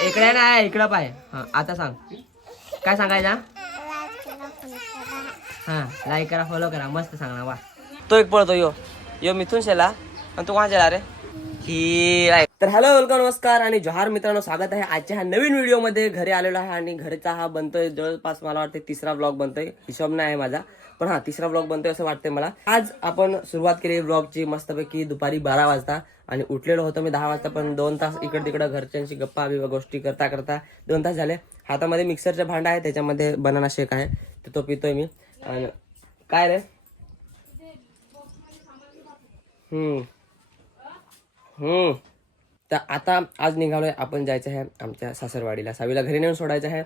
इकडे नाही इकडं पाय. हा आता सांग काय सांगायचा. हा लाईक करा फॉलो करा मस्त सांगणार वा. तो एक पळतो यो यो मिथून शेला आणि तू कोणा शेला रे ही. तर हॅलो वेलकम नमस्कार आणि जोहार मित्रांनो, स्वागत आहे आजच्या ह्या नवीन व्हिडिओमध्ये. घरी आलेलो आहे आणि घरचा हा बनतोय जवळपास मला वाटतं तिसरा ब्लॉग बनतोय, हिशोब नाही आहे माझा पण हा तिसरा ब्लॉग बनतोय असं वाटतंय मला. आज आपण सुरुवात केली ब्लॉगची मस्तपैकी दुपारी 12 वाजता आणि उठलेलो होतो मी 10 वाजता, पण 2 तास इकडे तिकडे घरच्यांशी गप्पा गोष्टी करता करता 2 तास झाले. हातामध्ये मिक्सरचे भांडं आहे, त्याच्यामध्ये बनाना शेक आहे तर तो पितोय मी. आणि काय रे तर आता आज निघालोय आपण जायचं आहे आमच्या सासरवाडीला. सावीला घरी नेऊन सोडायचं आहे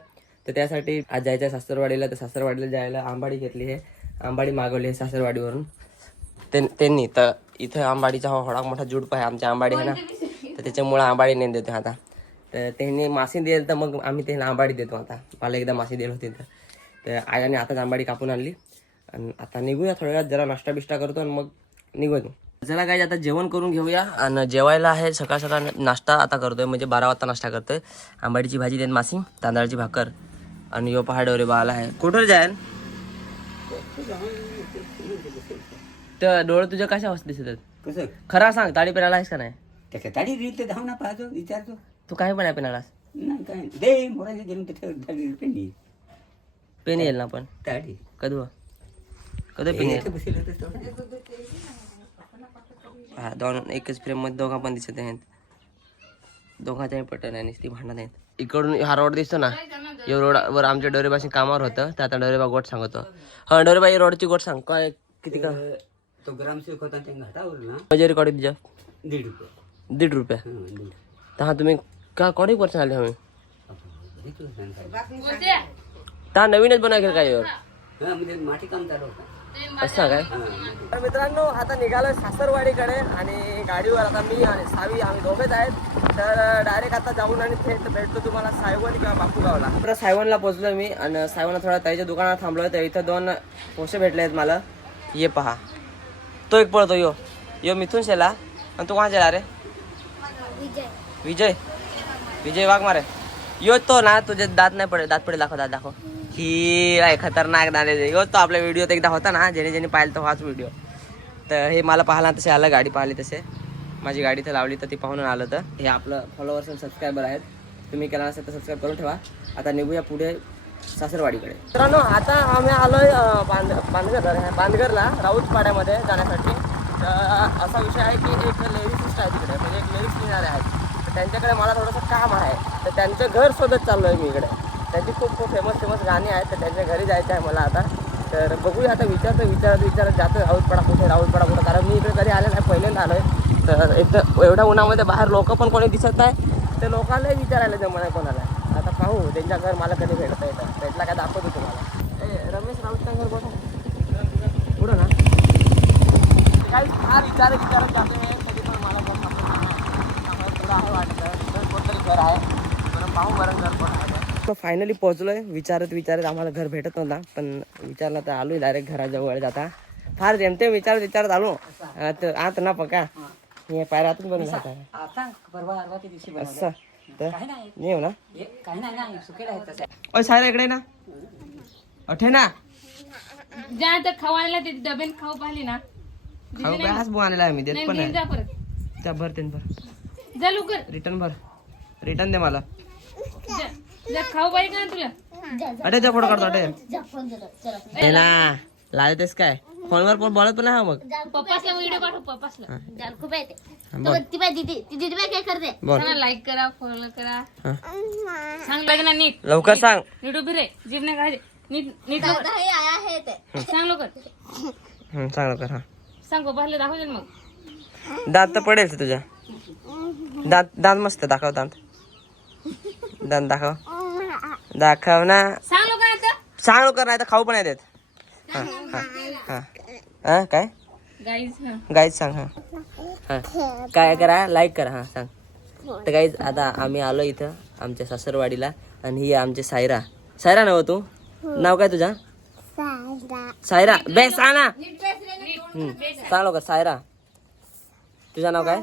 तर त्यासाठी आज जायचं आहे सासरवाडीला. तर सासरवाडीला जायला आंबाडी घेतली आहे, आंबाडी मागवली आहे सासरवाडीवरून त्यांनी. तर इथं आंबाडीचा होडा मोठा जुडप आहे आमच्या आंबाडी आहे ना, तर त्याच्यामुळे आंबाडी नेऊन देतो आता. तर त्यांनी मासे दिली तर मग आम्ही त्यांना आंबाडी देतो आता. मला एकदा मासे दिली होती तर आईने आताच आंबाडी कापून आणली आणि आता निघूया थोड्या वेळात. जरा नाश्ता बिष्टा करतो आणि मग निघूया. चला काय आता जेवण करून घेऊया. आणि जेवायला आहे सकाळ सकाळ नाश्ता आता करतोय, म्हणजे 12 वाजता नाश्ता करतोय. आंबाडीची भाजी देन मासी, तांदळाची भाकर आणि यो पहाड डोरे बाला आहे. कुठं जायल तर डोळे तुझ्या कशा वस्तू दिसतात कसं खरा सांग. ताडी पिरायला आहेस का नाही. त्याच्या ताडी रीत धाव ना पाहतो विचारतो तू काही पण आहे पिनालास नाही काय दे मोराचे देऊन त्याच्या पेंडी पेन येईल ना पण ताडी कधी कधी पेन येईल. हा दोन एकच फ्रेम मध्ये दोघा पण दिसत आहेत. दोघांच्याही पटन आहे ती भांडण आहेत. इकडून हा रोड दिसतो ना, या रोडवर आमच्या डोरेबाशी कामावर होतं तर आता डोरेबा गोट सांगतो. हा डोरेबा ही रोडची गोट सांग काय किती का. तो ग्रामसेवक होता त्या घाटावर ना मजुरी काढू तुझ्या ₹1.5 1.5 रुपये. ₹1.5 तर हा तुम्ही का कोणी वर्ष आले हवे हा ता नवीनच बनवा गेल काय म्हणजे माती काम चालू होता असं काय. तर मित्रांनो आता निघालोय सासरवाडीकडे आणि गाडीवर आता मी आणि सावी आम्ही दोघेच आहेत. तर डायरेक्ट आता जाऊन आणि थेट भेटतो तुम्हाला सायवन किंवा बापूगावला. तर सायवनला पोहोचलो मी आणि सायवनला थोडा ताईच्या दुकानात थांबलोय. तर इथं 2 पोशे भेटले आहेत मला. ये पहा तो एक पळतो यो यो मिथून शेला आणि तू कोणा शेला रे विजय विजय वाघमारे. यो तो ना तुझे दात नाही पडे, दात पडे दाखव, दात दाखव. ही आहे खतरनाक दाणे. यो तो आपल्या व्हिडिओत एकदा होता ना, ज्याने पाहिलं तो हाच व्हिडिओ. तर हे मला पाहिला तसे आलं, गाडी पाहिली तसे माझी गाडी तर लावली तर ती पाहून आलं. तर हे आपलं फॉलोअर्स आणि सबस्क्रायबर आहेत, तुम्ही केला असेल तर सबस्क्राईब करून ठेवा. आता निघूया पुढे सासरवाडीकडे. मित्रांनो आता आम्ही आलोय बांधगरला राऊतपाड्यामध्ये जाण्यासाठी. तर असा विषय आहे की एक लेडीज आहे तिकडे, म्हणजे एक लेडीज लिहिणारे आहेत. तर त्यांच्याकडे मला थोडंसं काम आहे, तर त्यांचं घर शोधत चाललो आहे मी इकडे. त्यांची खूप फेमस गाणी आहेत, तर त्यांच्या घरी जायचं आहे मला आता. तर बघूया आता विचारत जातो राऊतपाडा कुठे, कारण मी इकडे कधी आले नाही, पहिल्यांदा आलोय. तर एक तर एवढ्या उन्हामध्ये बाहेर लोक पण कोणी दिसत नाही, तर लोकांनाही विचारायला जमणार कोणाला. आता पाहू त्यांच्या घर मला कधी भेटता येतं, भेटला काय दाखवतो तुम्हाला. रमेश राऊतचं घर कुठं पुढं ना काही फार विचारत जाते कधी पण मला कोण थोडं आहे वाटतं तर कोणतरी घर आहे. बरं पाहू बरं घर कोण आहे. फायनली पोहोचलोय. विचारत आम्हाला घर भेटत नव्हता, पण विचारला तर आलोय डायरेक्ट घराजवळ जाता. फार जेमते विचारत आलो आता ना पका हे पायऱ्यातून बनून जात आहे असं. तर येऊ ना ओ सायरा इकडे ना अठे ना जा तर खवायला ते डबेन खाऊ पाहिली ना खाऊ काय हाच आणलेला आहे मी देत पण नाही जा आहे. परत त्या भर जा लवकर रिटर्न दे मला. जा खाऊ पाहिजे का तुला अटे त्या फोटो काढतो अटे ना लाजतेस काय फोनवर पण बोलत पण नाही. मग पप्पासला व्हिडिओ पाठव पप्पासला बोल लाईक करा फॉलो करा सांग पाहिजे ना नीट लवकर सांग. नीट उभी रे जीभ नाही काय नीट सांग लवकर सांग लवकर. हा सांग पप्पासला दाखव मग दात तर पडेल तुझ्या. दात मस्त दाखव. दात दाखव ना. सांग लवकर आता सांग लवकर नाही तर खाऊ पण नाही देत. हा काय गाईज सांग. हा काय करा लाईक करा. हा सांग. तर गाईज आता आम्ही आलो इथं आमच्या सासरवाडीला आणि ही आमची सायरा नव तू नाव काय तुझा सायरा बे सांग ना. सांग लवकर सायरा तुझं नाव काय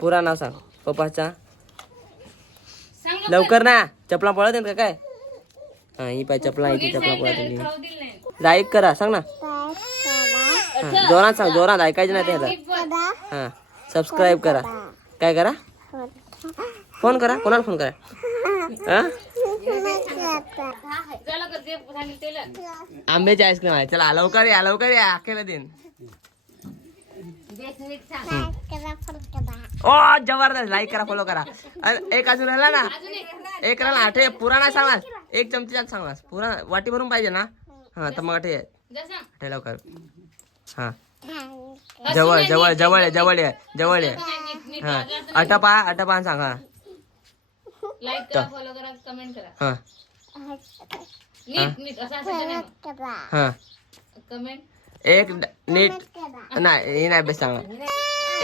पुरा नाव सांग पप्पाचा. लवकर ना चपला पळत आहेत का काय? हा ही पाय चपला आहे ती चपला पळत आहे. खाऊ दिलं नाही. लाईक करा सांग ना. हा, जोरात सांग जोरात ऐकायचं नाही त्याला. हा सबस्क्राईब करा. काय करा? फोन करा. कोणाला फोन करा? हा चला कर जे सांगितलं त्याला. आंब्याची आईस्क्रीम आहे. चला लवकर या लवकर या अखेला दिन. नीट सांग. ओ जबरदस्त. लाईक करा फॉलो करा. एक अजून राहिला ना. एक राहिला आठे पुरा नाही सांगलास. एक चमची जास्त सांगलास. पुरा वाटी भरून पाहिजे ना. हा तर मग आठे जा सांग. आठे लवकर. हा जवळ जवळ जवळ आहे जवळ आहे जवळ आहे. नीट नीट हा अटपा सांग. हा लाईक करा फॉलो करा कमेंट करा. हा नीट नीट असं असं नाही. हा कमेंट एक नीट नाही हे नाही बेस सांगा.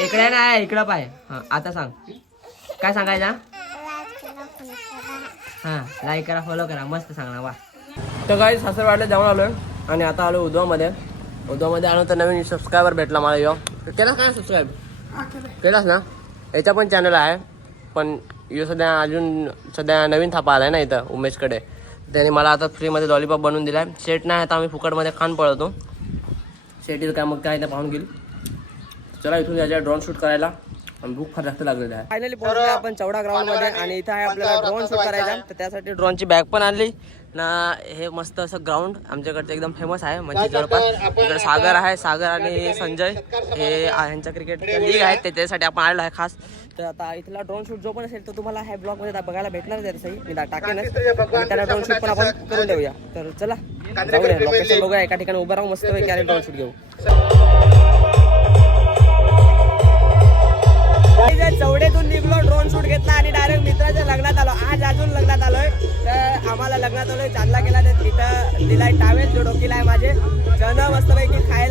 इकडे नाही इकडं पाय. हा आता सांग काय सांगायचा. हा लाईक करा फॉलो करा मस्त सांगा वा. तर काही सासरवाडला जाऊन आलोय आणि आता आलो उद्यामध्ये आलो तर नवीन सबस्क्रायबर भेटला मला. यो केलास का सबस्क्राईब केलास ना. याचा पण चॅनल आहे पण यो सध्या नवीन थापा आलाय ना इथं उमेशकडे. त्याने मला आता फ्रीमध्ये लॉलीपॉप बनवून दिलाय. शेट नाही आता आम्ही फुकटमध्ये खान पळवतो. शेटील काय मग काय इथं पाहून गेली. चला इथून याच्या ड्रोन शूट करायला आणि भूक फार जास्त लागलेली आहे. फायनली पोहोचलो आपण चौडा ग्राउंड मध्ये आणि इथं आहे आपल्याला ड्रोन शूट करायचा. तर त्यासाठी ड्रोनची बॅग पण आणली ना. हे मस्त असं ग्राउंड आमच्याकडचं एकदम फेमस आहे म्हणजे जवळपास. इकडे सागर आहे. सागर आणि संजय हे ह्यांच्या क्रिकेट लीग आहेत त्याच्यासाठी आपण आलेलो आहे खास. तर आता इथला ड्रोन शूट जो पण असेल तर तुम्हाला ह्या ब्लॉग मध्ये बघायला भेटणार आहे. तसंही मी टाकेनच आणि त्याला ड्रोन शूट पण आपण करून देऊया. तर चला जाऊया लोकेशन बघूया. एका ठिकाणी उभं राहू मस्त पैकी आणि ड्रोन शूट घेऊ. चौडेतून निघलो ड्रोन शूट घेतला आणि डायरेक्ट मित्राच्या लग्नात आलो. आज अजून लग्नात आलोय. तर आम्हाला लग्नात आलोय चांदला गेला तर तिथं दिलाय टावेल जो डोकीला आहे माझे. जण मस्तपैकी खायला